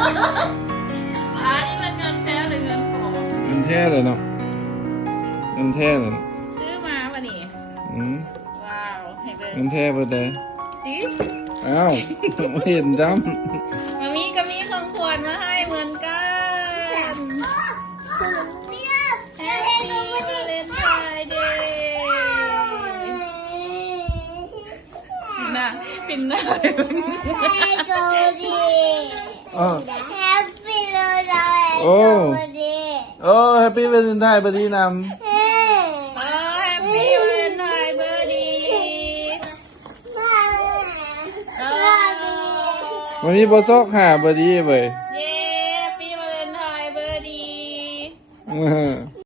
นี่มันเงินแท้หรือเงินปลอม เงินแท้เลยเนาะเงินแท้เลย ซื้อมาป่ะนี่ ว้าว ให้เบิ่ง เงินแท้เบิดเลย ดิ อ้าวไม่เห็นจ มามีก็มีของขวัญมาให้เหมือนกัน Happy Valentine Day ปินหน้า ำอ้าว Happy birthday โอ้โอ้แฮปปี้วาเลนไทน์บัดนี้น Happy Valentine Birthday ำวันนี้บ่ซอกหาบัดนี้เว้ย เย้ Happy Valentine Birthday อื้อ